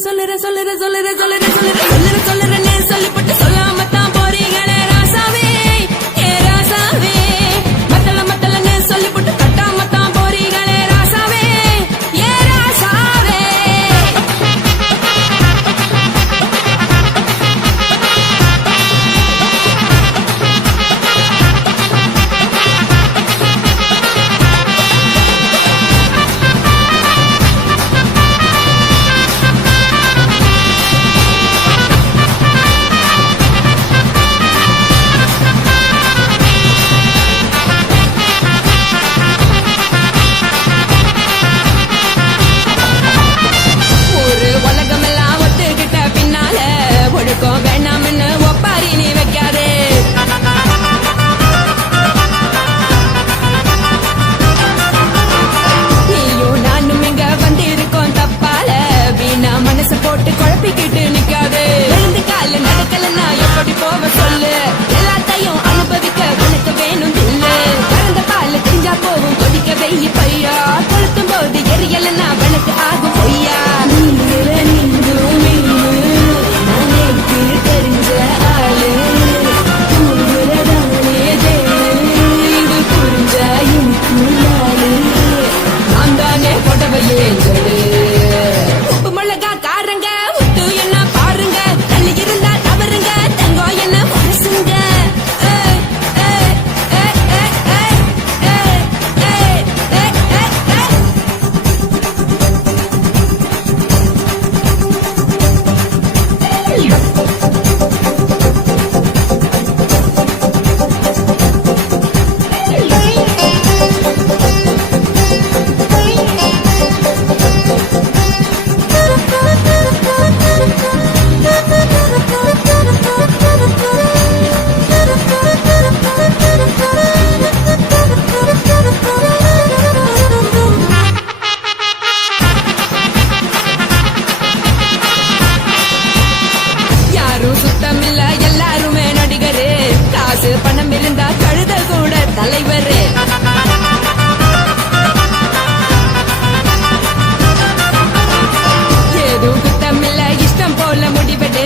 சொல்லுறேன்னு சொல்லிப்பட்டு சொல்லாமத்தான் போறீங்களே ராசாவே ஏ ராசாவே மத்தலன்னு சொல்லிப்பட்டு கட்டாமத்தான் போறீங்களே ராசாவே ஏ ராசாவே போட்டு குழப்பிக்கிட்டு நிக்காது எழுந்து கால நடக்கலன்னா எப்படி போக சொல்லு எல்லாத்தையும் அனுபவிக்க உனக்கு வேணும் தில்லு கறந்த பால் தெரிஞ்சா போகும் கொதிக்க வெயி பையா கொளுத்தும் போது எரியலன்னா வனக்கு ஆகும் பொய்யா தெரிஞ்ச ஆளு இது புரிஞ்ச நான் தானே கொடவையே எல்லாருமே நடிகரு காசு பணம் இருந்தா கழுத கூட தலைவரு ஏதோ குத்தமில்ல இஷ்டம் போல முடிவெடு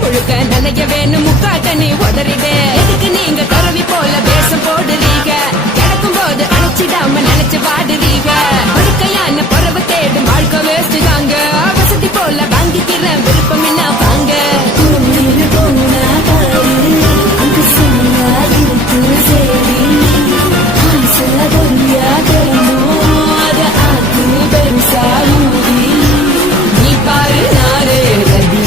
முழுக்க நினைக்க வேணும் முக்காட்ட நீ உதறிடு எதுக்கு நீங்க கருவி போல வேஷம் போடுறீங்க கிடக்கும் போது அழைச்சிடாம நினைச்சு வாடுறீங்க படுக்கையான பறவை தேடும் வாழ்க்கை வேஸ்ட் தாங்க வசதி போல வாங்கிக்கிற விருப்பம் என்ன வாங்க நீ பாரு நாரே ரதி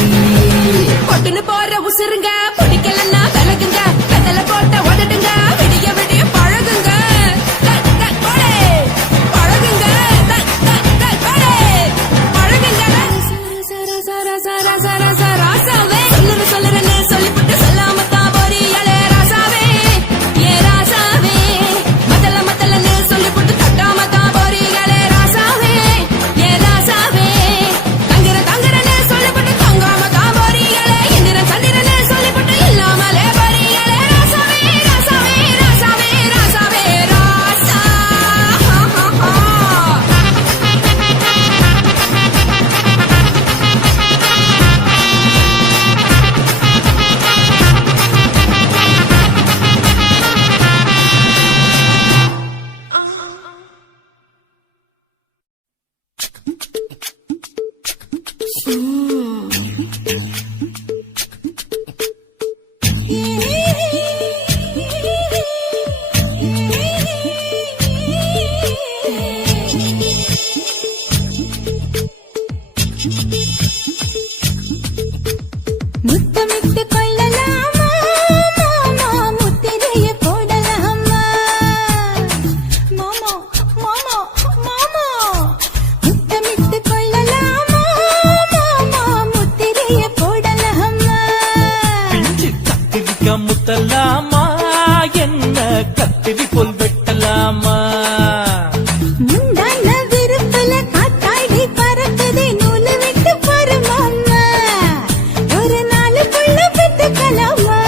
பொட்டுன்னு போற உசுருங்க பிடிக்கலன்னா விலகுங்க கதல போட்ட உதடுங்க விடிய விடிய பழகுங்க பழகுங்க ராசாவே சொல்லுறேன்னு சொல்லிவிட்டு சொல்லாமத்தான் போறீங்களே ராசாவே ஏ ராசாவே மத்தலன்னு சொல்லிவிட்டு கட்டாமத்தான் போறீங்களே ராசாவே ஏ ராசாவே தங்குறேன்னு சொல்லிவிட்டு தங்காமத்தான் போறீங்களே இந்திரன் சந்திரன்னு சொல்லிவிட்டு இல்லாமலே போறீங்களே ராசாவே ராசாவே ராசாவே ராசாவே ராசா முத்தமிட்டு கொள்ளலாமா மாமா முத்திரைய போடலாமா மாமா மாமா மாமா முத்தமிட்டு கொள்ளலாமா மாமா முத்திரைய போடலாமா பிஞ்சு கத்திரிக்கா முத்தலாமா என்ன கத்திரி போல் வெட்டலாமா முந்தான விருப்பல காத்தாடி பறக்குதே நூலு விட்டு பருமாமா ஒரு நாளுக்குள்ள பெற்றுக்கலாமா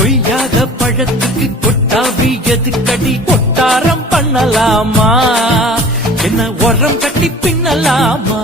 கொய்யாத பழத்துக்கு கொட்டாவி எதுக்கடி கொட்டாரம் பண்ணலாமா என்ன உரம் கட்டி பின்னலாமா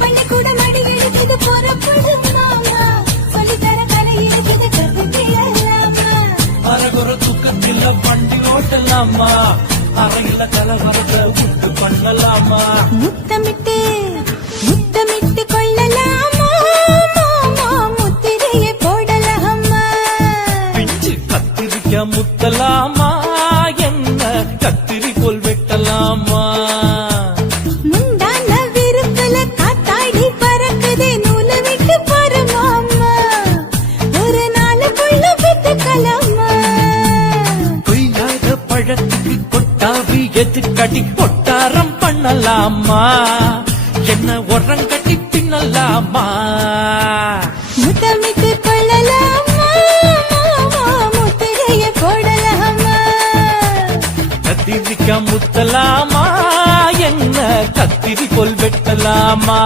பள்ளிக்கூடம் அடி எடுக்குது புறப்படும் மாமா சொல்லித்தர கலை இருக்குது கத்துக்கலாமா அரகுற தூக்கத்தில் வண்டி ஓட்டலாமா அறையில கலவரத்தை விட்டு பண்ணலாமா முத்தமிட்டு முத்தமிட்டு கொள்ளலாமா மாமா முத்திரையை போடலாமா பிஞ்சு கத்திரிக்க முத்தலாமா என்ன கத்திரி போல் வெட்டலாமா முந்தான விருப்பல காத்தாடி பறக்குதே நூலை விட்டு போற மாமா ஒரு நாளுக்குள்ள பெத்துக்கலாமா கொய்யாத பழத்துக்கு கொட்டாவி எதுக்கடி கொட்டாரம் பண்ணலாமா என்ன உரங்கட்டி பின்னலாமா முத்தமிட்டு கொள்ளலாமா மாமா முத்திரையை போடலாமா கத்திரிக்க முத்தலாமா என்ன கத்திரி போல் வெட்டலாமா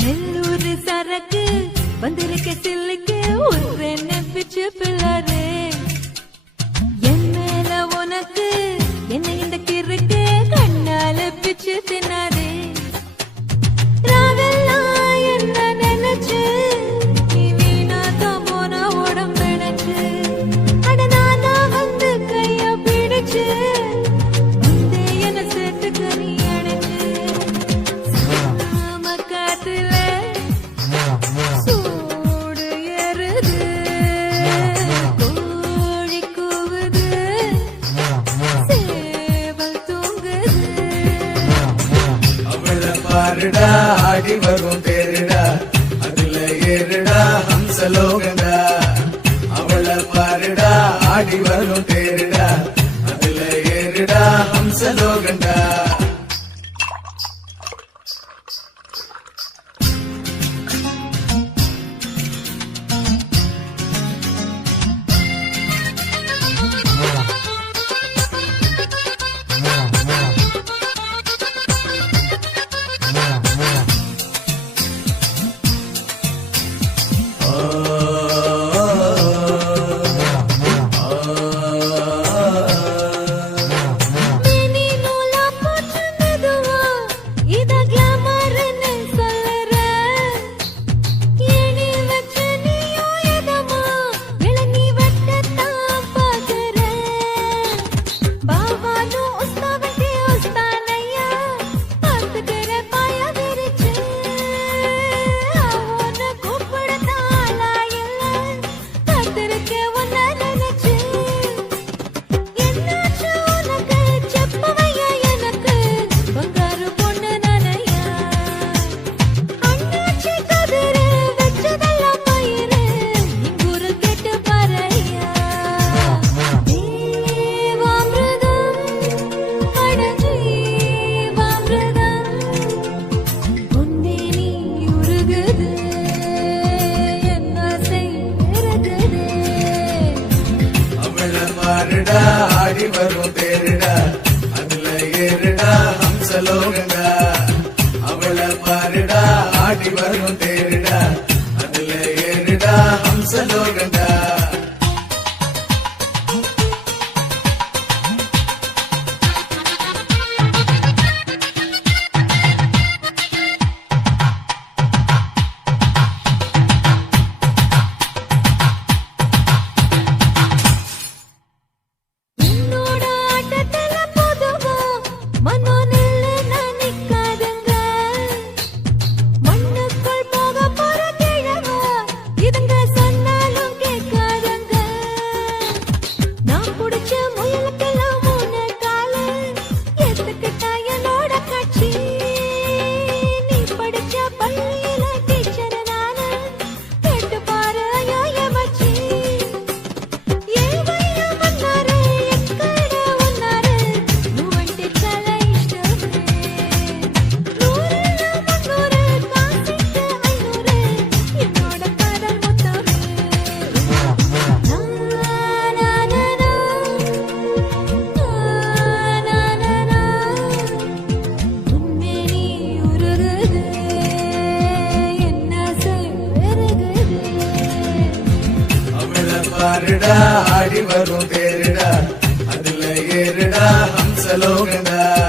நெல்லூர் சரக்கு வந்திருக்க சில்லுக்கு ஒரு பிச்சு பிள்ளாரு என் மேல உனக்கு என்ன இந்த கிறுக்கு கண்ணால பிச்சு தின்னாரு ராவெல்லாம் என்ன நினைச்சு நீ வீணா தான் போன உடம்பெனச்சு அட நானா வந்து கைய பிடிச்சு வந்து என்ன சேர்த்துக்க நீ அடைச்சு காத்துல சூடு ஏறுது கோழி கூவுது சேவல் தூங்குது அவள பாருடா ஆடி வரும் தேருடா அதுல ஏறுடா ஹம்சலோகண்டா அவள பாருடா ஆடி வரும் தேருடா அதுல ஏறுடா ஹம்சலோகண்டா மினி நூலா போட்டு மெதுவா இத கிளாமர்னு சொல்லுற ஏணி வச்சு நீயும் எதமா விளங்கி வெட்டத்தான் பாக்குற பாவானும் உஸ்தாவன்கே உஸ்தானையா பார்த்துக்கிற பாயா விரிச்சு அவனை கூப்பிடத்தான் ஆளா இல்ல காத்திருக்க உன்னை நினைச்சு என்னாச்சு உனக்கு செப்பவையா எனக்கு பங்காரு பொண்ணு நானையா அண்ணாச்சி கதிரு வச்சதெல்லாம் பயிரு இங்குரு கேட்டு பாறையா தேவாமிர்தம் அட ஜீவாமிர்தம் உன்னே நீ உருகுது என்ன செய்கிறது அவள பாருடா ஆடி வரும் தேருடா அதுல ஏறுடா ஹம்சலோகண்டா அவள பாருடா ஆடி வரும் தேருடா அதுல ஏறுடா ஹம்சலோகண்டா என்னோட ஆட்டத்துல பொதுவா மனோ நில்லு நிக்காதுங்க மண்ணுக்குள் போக போற கிழவா இதுங்க சொன்னாலும் கேட்காதுங்க பாருடா ஆடி வரும் தேருடா அதுல ஏறுடா ஹம்சலோகங்க